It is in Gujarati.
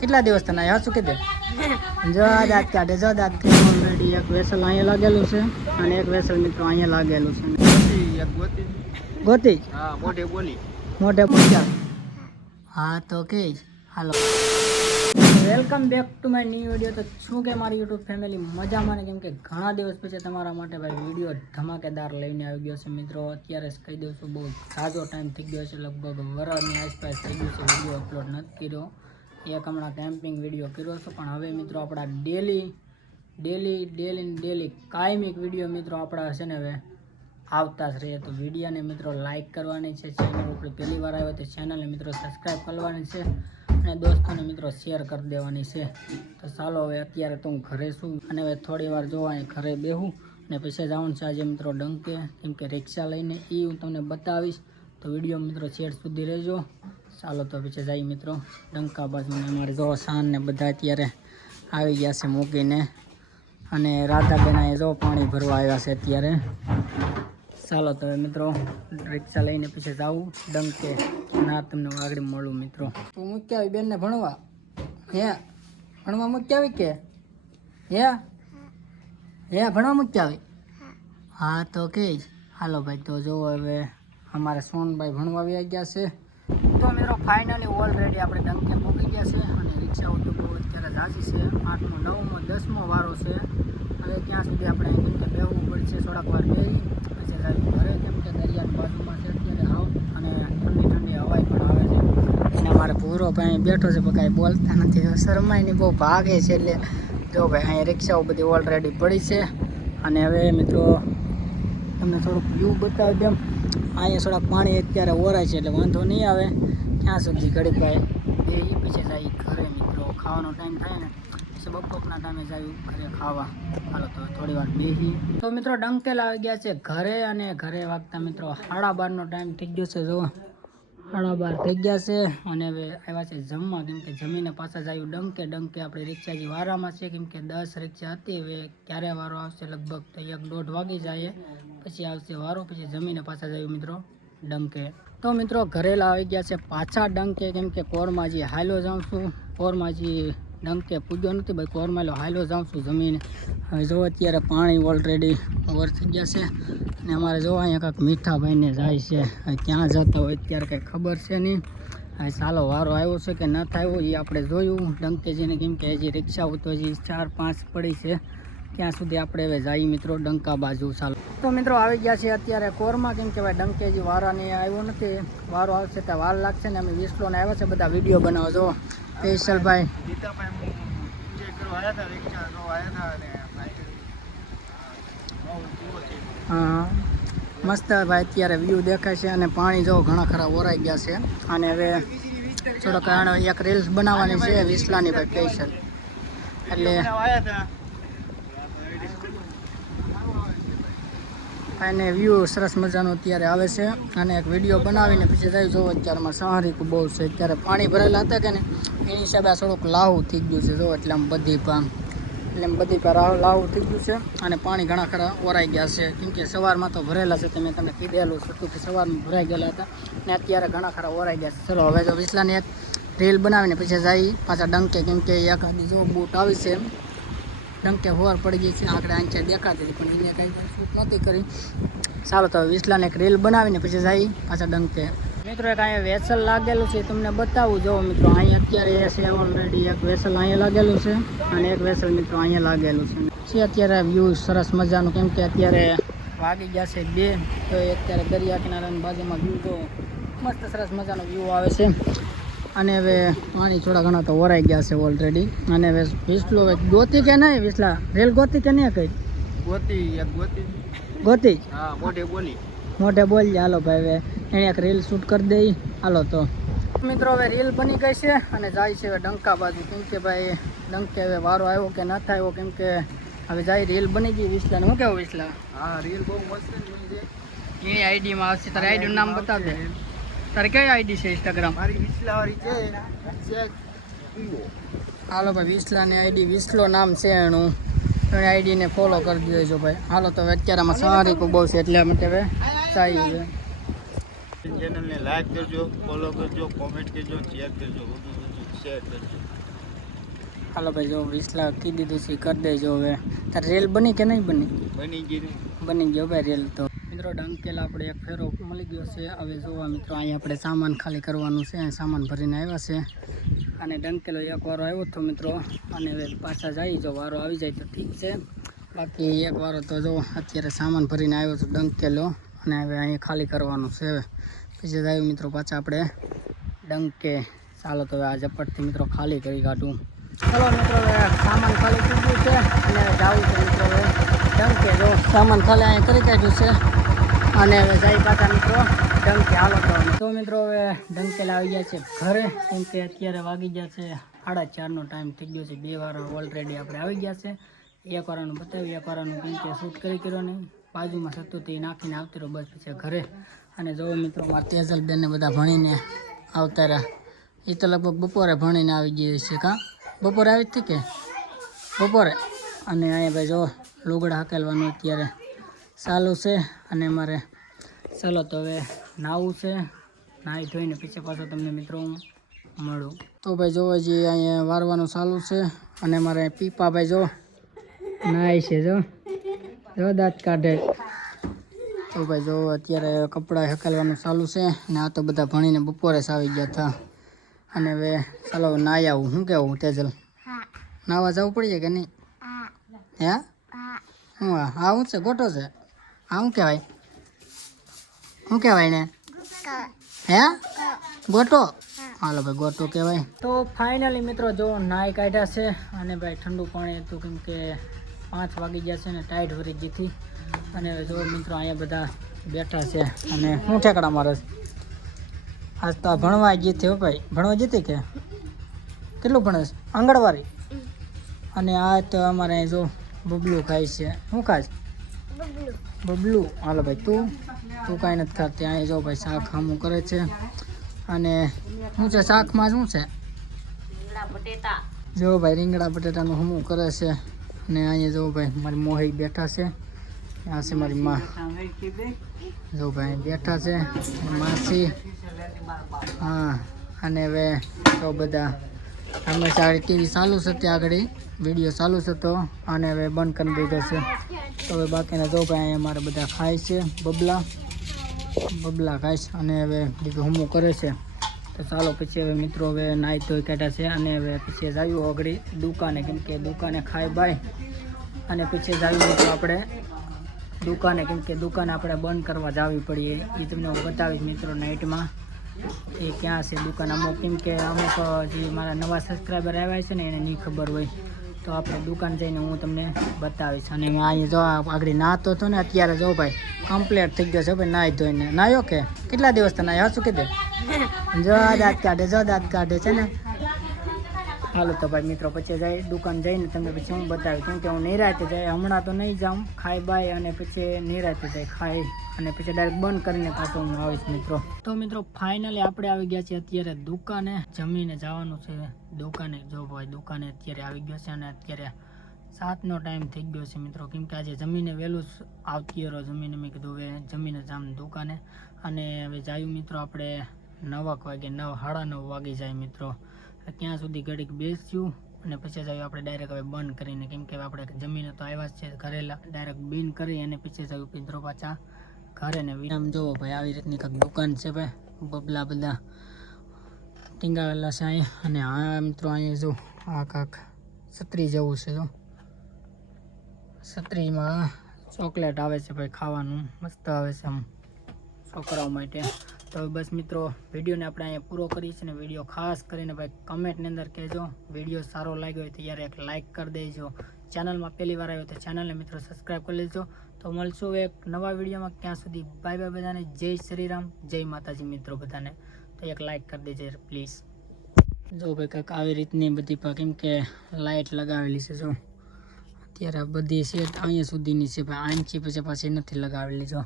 કેટલા દિવસ તને યાદ શું કીધું? જો દાંત કાઢે, જો દાંત કાઢે. ઓલરેડી એક વેસલ અહીંયા લાગેલું છે અને એક વેસલ મિત્રો અહીંયા લાગેલું છે. ગોતી? હા, મોઢે બોલી. મોઢે પૂછ્યા? હા તો કે hello. Welcome back to my new video. તો શું કે મારી યુટ્યુબ ફેમિલી મજામાં ને? કેમ કે ઘણા દિવસ પછી તમારા માટે ભાઈ વિડીયો ધમાકેદાર લઈને આવી ગયો છે મિત્રો. અત્યારે કહી દઉં છું, બહુ ઝાઝો ટાઈમ થઈ ગયો છે, લગભગ વરસની આસપાસ થઈ ગયું છે વિડીયો અપલોડ નથી કર્યો. એક હમણાં કેમ્પિંગ વિડીયો કર્યો છે, પણ હવે મિત્રો આપણા ડેલી કાયમિક વિડીયો મિત્રો આપણા છે ને હવે આવતા જ રહે. તો વિડીયોને મિત્રો લાઇક કરવાની છે, ચેનલ ઉપર પહેલી વાર આવ્યો તો ચેનલને મિત્રો સબસ્ક્રાઈબ કરવાની છે અને દોસ્તોને મિત્રો શેર કરી દેવાની છે. તો ચાલો હવે અત્યારે તો હું ઘરે છું અને હવે થોડી વાર જોવા અહીં ઘરે બેહું અને પછી જવાનું છે આજે મિત્રો ડંકે, કેમ કે રિક્ષા લઈને એ હું તમને બતાવીશ. તો વિડીયો મિત્રો છેડ સુધી રહેજો. ચાલો તો પછી જઈએ મિત્રો ડંકા બાજુ. અમારે જો સાન ને બધા અત્યારે આવી ગયા છે મૂકીને, અને રાધાબેન અહીંયા જો પાણી ભરવા આવ્યા છે અત્યારે. ચાલો તો મિત્રો રિક્ષા લઈને પછી જાઉં ડંકે. ના તમને આગળ મળું મિત્રો. તું મૂકી આવી બેનને ભણવા? હે ભણવા મૂકી આવી કે હે ભણવા મૂકી આવી? હા તો કે હાલો ભાઈ. તો જો હવે અમારે સોનભાઈ ભણવા આવી ગયા છે. તો મિત્રો ફાઇનલી ઓલરેડી આપણે ડંકે મૂકી ગયા છે અને રિક્ષાઓ તો બહુ અત્યારે ઝાઝી છે. 8મો 9મો 10મો વારો છે. હવે ત્યાં સુધી આપણે કેમ કે બેહવું પડશે, થોડાક વાર બેસી પછી જાય ઘરે, કેમ કે દરિયાની બાજુમાં છે અત્યારે હાવ અને ઠંડી હવાઈ પણ આવે છે. અને અમારે પૂરો ભાઈ બેઠો છે પણ કાંઈ બોલતા નથી, શરમાઈની બહુ ભાગે છે. એટલે જો ભાઈ અહીંયા રિક્ષાઓ બધી ઓલરેડી પડી છે. અને હવે મિત્રો તમને થોડુંક વ્યૂ બતાવી દેમ. અહીંયા થોડાક પાણી અત્યારે ઓરાય છે એટલે વાંધો નહીં આવે. ત્યાં સુધી ઘડીક ભાઈ બે પછી જાય ઘરે મિત્રો. ખાવાનો ટાઈમ થાય ને પછી બપોરના ટાઈમે જાય ઘરે ખાવા. હાલો તો થોડી વાર બેસી. તો મિત્રો ડંકેલ આવી ગયા છે ઘરે, અને ઘરે વાગતા મિત્રો 12:30નો ટાઈમ થઈ ગયો છે. જો 12:30 થઈ ગયા છે અને હવે આવ્યા છે જમવા, કેમ કે જમીને પાછા જાય ડંકે. આપણે રિક્ષાજી વારામાં છે, કેમ કે 10 રિક્ષા હતી. હવે ક્યારે વારો આવશે લગભગ તો 1-1.5 વાગી જાય પછી આવશે વારો. પછી જમીને પાછા જાય મિત્રો ડંકે. તો મિત્રો ઘરેલા આવી ગયા છે પાછા ડંકે, કેમ કે કોરમાજી હાલો જાઉં છું. કોરમાજી ડંકે પૂગ્યો નથી ભાઈ, કોરમાલો હાલો જાઉં છું જમીને. હવે જો અત્યારે પાણી ઓલરેડી ઓવર થઈ ગયા છે અને અમારે જો અહીંયા કાંઈક મીઠાભાઈને જાય છે. હવે ક્યાં જતા હોય અત્યારે કંઈ ખબર છે નહીં. હવે ચાલો વારો આવ્યો છે કે નથી આવ્યો એ આપણે જોયું ડંકેજીને, કેમ કે હજી રિક્ષાઓ તો હજી 4-5 પડી છે. ત્યાં સુધી આપણે હવે જઈએ મિત્રો ડંકા બાજુ. ચાલો તો મિત્રો આવી ગયા છે અત્યારે કોરમાં, કેમ કે ભાઈ ડંકેજી વારાને આવ્યો નથી. વારો આવશે ત્યાં વાર લાગશે ને. અમે વિસલોને આવ્યા છે બધા વિડીયો બનાવો. જો સ્પેશિયલભાઈ હા મસ્ત ભાઈ અત્યારે વ્યૂ દેખાય છે. અને પાણી જો ઘણા ખરા ઓરાઈ ગયા છે. અને હવે થોડોક એક રીલ્સ બનાવવાની છે વિસલાની ભાઈ સ્પેશિયલ. એટલે અને વ્યૂ સરસ મજાનો અત્યારે આવે છે. અને એક વિડીયો બનાવીને પછી જાય. જો અત્યારમાં સહારીક બહુ છે. અત્યારે પાણી ભરેલા હતા કે ને એની હિસાબે આ થોડુંક લાવું થઈ ગયું છે. જો એટલે આમ બધી પર લાવું થઈ ગયું છે. અને પાણી ઘણા ખરા ઓરાઈ ગયા છે, કેમ કે સવારમાં તો ભરેલા છે. તમે તમને કીધેલું હતું કે સવારમાં ભરાઈ ગયેલા હતા ને અત્યારે ઘણા ખરા ઓરાઈ ગયા છે. ચલો હવે જો વિસલાની એક રીલ બનાવીને પછી જાય પાછા ડંકે, કેમ કે એકાદી જો બૂટ આવી છે ડંકે હોર પડી ગઈ છે. આગળ આંચે દેખાતી હતી પણ એને કંઈ શૂટ નહોતી કરી. ચાલો તો વિસલાને એક રીલ બનાવીને પછી જાય પાછા ડંકે. મિત્રો એક અહીંયા વેસલ લાગેલું છે તમને બતાવું. જો મિત્રો અહીંયા અત્યારે છે ઓલરેડી એક વેસલ અહીંયા લાગેલું છે અને એક વેસલ મિત્રો અહીંયા લાગેલું છે. અત્યારે વ્યૂ સરસ મજાનું, કેમ કે અત્યારે વાગી ગયા છે 2. તો અત્યારે દરિયા કિનારાની બાજુમાં વ્યૂ તો મસ્ત સરસ મજાનો વ્યૂ આવે છે. અને હવે પાણી થોડા ઘણા તો ઓરાઈ ગયા છે ઓલરેડી. અને હવે વિસલો ગોતી કે નહીં? વિસલા રેલ ગોતી કે નહીં? કઈ ગોતી? હા મોઢે બોલી. હાલો ભાઈ હવે એને એક રીલ શૂટ કરી દઈ. હાલો તો મિત્રો હવે રીલ બની ગઈ છે અને જાય છે હવે ડંકા બાજુ, કેમ કે ભાઈ ડંકે હવે વારો આવ્યો કે નથી આવ્યો, કેમ કે હવે જાય રીલ બની ગઈ વિસલા. હું કેવું વિસલા? હા રીલ બહુ મસ્ત છે. એની આઈડીમાં આવશે. તારી આઈડીનું નામ બતાવ દે. તારે કઈ આઈડી છે ઇન્સ્ટાગ્રામ? મારી વિસલાવાળી છે. હાલો ભાઈ વિસલાની આઈડી વિસલો નામ છે એનું. એની આઈડીને ફોલો કરી દેજો ભાઈ. હાલો તો અત્યારમાં સારી બહુ છે એટલે માટે હવે ચાલી છે. ચેનલને લાઈક કરજો, ફોલો કરજો, કોમેન્ટ કરજો, શેર કરજો, શેર કરજો. હાલો ભાઈ જો 20 લાખ કી દીધું છે કરી દેજો હવે. તાર રેલ બની કે નહીં બની? બની ગયો ભાઈ રેલ તો. મિત્રો ડંકેલ આપણે એક ફેરો મળી ગયો છે. હવે જોવા મિત્રો અહીંયા આપણે સામાન ખાલી કરવાનું છે. સામાન ભરીને આવ્યા છે અને ડંકેલો એક વારો આવ્યો હતો મિત્રો અને હવે પાછા જઈ જો વારો આવી જાય તો ઠીક છે. બાકી એક વારો તો જો અત્યારે સામાન ભરીને આવ્યો હતો ડંકેલો અને હવે અહીંયા ખાલી કરવાનું છે. હવે પછી જાય મિત્રો પાછા આપણે ડંકે. ચાલો તો હવે આ ઝપટથી મિત્રો ખાલી કરી કાઢું. ચાલો મિત્રો હવે સામાન ખાલી થઈ ગયું છે અને જવું છે મિત્રો હવે ડંકે. જો સામાન ખાલી અહીંયા કરી કાઢ્યું છે અને હવે જાય પાછા મિત્રો ડંકે. હાલો તો મિત્રો હવે ડંકેલ આવી ગયા છે ઘરે કેમ કે અત્યારે વાગી ગયા છે 4:30નો ટાઈમ થઈ ગયો છે. 2 વાર ઓલરેડી આપણે આવી ગયા છે. એક વારાનું બતાવ્યું, એક વારાનું કેમ કે શૂટ કર્યો નહીં, બાજુમાં થતું તે નાખીને આવતી રહ્યો બસ પછી ઘરે. અને જો મિત્રો મારા તેજલબેનને બધા ભણીને આવતા રહ્યા. એ તો લગભગ બપોરે ભણીને આવી ગઈ છે. કાં બપોરે આવી હતી કે બપોરે? અને અહીંયા ભાઈ જો લુગડા હકેલવાનું અત્યારે ચાલુ છે અને મારે ચાલો તો હવે નાવું છે. નાહી ધોઈને પછી પાછો તમને મિત્રો હું મળું. તો ભાઈ જો હજી અહીંયા વારવાનું ચાલુ છે અને મારે પીપા ભાઈ જો નાય છે. જો દાંત કાઢે. તો ભાઈ જો અત્યારે કપડાં હકેલવાનું ચાલુ છે ને આ તો બધા ભણીને બપોરે જ આવી ગયા હતા. અને હવે ચાલો નાહી આવું. શું કહેવું તેજલ? નાવા જવું પડીએ કે નહીં? હે શું આ શું છે? ગોટો છે? આ શું કહેવાય? શું કહેવાય ને? હે ગોટો? હાલો ભાઈ ગોટો કહેવાય. તો ફાઇનલી મિત્રો જો નાહી કાઢ્યા છે અને ભાઈ ઠંડુ પાણી હતું કેમ કે 5 વાગી ગયા છે ને ટાઈટ ભરી ગઈ. અને જો મિત્રો અહીંયા બધા બેઠા છે અને શું ઠેકડા મારે આજ તો ભણવા ગઈ હતી. હો ભાઈ ભણવા જતી કે કેટલું ભણે છે? આંગણવાડી. અને આ તો અમારે જો બબલું ખાય છે. શું ખાય? બબલું. હાલો ભાઈ તું કાંઈ નથી ખાતી. અહીંયા જો ભાઈ શાક હામું કરે છે. અને શું છે શાકમાં? શું છે? જો ભાઈ રીંગણા બટેટાનું હમું કરે છે. અને અહીંયા જો ભાઈ મારી મોહી બેઠા છે. આ છે મારી માં. જો ભાઈ બેઠા છે માસી. હા અને હવે તો બધા હંમેશા ટીવી ચાલુ છે ત્યાં આગળ વિડીયો ચાલુ છે તો અને હવે બંધ કરી દીધો છે. તો હવે બાકીના જો ભાઈ અહીંયા મારે બધા ખાય છે. બબલા ખાય છે અને હવે બીજું હમું કરે છે. તો ચાલો પછી હવે મિત્રો હવે નાહી ધોઈ કાઢ્યા છે અને હવે પછી જાયું આગળ દુકાને કેમ કે દુકાને ખાઈ બાય અને પછી જાયું મિત્રો આપણે દુકાને કેમ કે દુકાને આપણે બંધ કરવા જવી પડીએ. એ તમને હું બતાવીશ મિત્રો નાઇટમાં એ ક્યાં છે દુકાન. અમુક કેમ કે અમુક જે મારા નવા સબસ્ક્રાઈબર આવ્યા છે ને એને નહીં ખબર હોય તો આપણે દુકાન જઈને હું તમને બતાવીશ. અને અહીંયા જો આગળ નાહતો હતો ને અત્યારે જો ભાઈ કમ્પ્લીટ થઈ ગયો છે ભાઈ નાહી ધોઈને. નાહ્યો કે કેટલા દિવસ તો નાહ્યો? શું કીધું? જો દાંત કાઢે છે ને. હાલો તો ભાઈ મિત્રો પછી જાય દુકાન જઈને તમને પછી હું બતાવીશ કેમ કે હું નિરાતે જાય હમણાં તો નહીં જાઉં. ખાઈ બાય અને પછી નિરાતે જાય ખાઈ અને પછી ડાયરેક્ટ બંધ કરીને પાછો હું આવીશ મિત્રો. તો મિત્રો ફાઇનલી આપણે આવી ગયા છીએ અત્યારે દુકાને. જમીને જવાનું છે દુકાને. જો ભાઈ દુકાને અત્યારે આવી ગયો છે અને અત્યારે 7નો ટાઈમ થઈ ગયો છે મિત્રો કેમ કે આજે જમીને વહેલું જ આવતી રહ્યો. જમીને મેં કીધું હવે જમીને જામ દુકાને. અને હવે જાયું મિત્રો આપણે 9 વાગે 9:30 વાગી જાય મિત્રો. ત્યાં સુધી ઘડીક બેસ્યું અને પછી જાયું આપણે ડાયરેક્ટ હવે બંધ કરીને કેમ કે આપણે જમીને તો આવ્યા જ છે ઘરે. ડાયરેક્ટ બીન કરી અને પછી જાયું મિત્રો પાછા ઘરે. ને આમ જોવો ભાઈ આવી રીતની કંઈક દુકાન છે ભાઈ. બબલા બધા ટીંગાવેલા છે અહીંયા. અને હા મિત્રો અહીંયા જો આ કાંક છત્રી જેવું છે. જો છત્રીમાં ચોકલેટ આવે છે ભાઈ ખાવાનું મસ્ત આવે છે આમ છોકરાઓ માટે. તો બસ મિત્રો વિડીયોને આપણે અહીંયા પૂરો કરીએ છીએ. ને વિડીયો ખાસ કરીને ભાઈ કમેન્ટની અંદર કહેજો વિડીયો સારો લાગ્યો હોય તો યાર એક લાઇક કરી દેજો. ચેનલમાં પહેલી વાર આવ્યો તો ચેનલને મિત્રો સબસ્ક્રાઈબ કરી લેજો. તો મળશું એક નવા વિડીયોમાં. ત્યાં સુધી બાય બાય બધાને. જય શ્રી રામ, જય માતાજી મિત્રો બધાને. તો એક લાઇક કરી દેજો પ્લીઝ. જો ભાઈ કંઈક આવી રીતની બધી કેમ કે લાઇટ લગાવેલી છે. જો અત્યારે બધી સેટ અહીંયા સુધીની છે ભાઈ. આંચી પછી પાછી નથી લગાવેલી. જો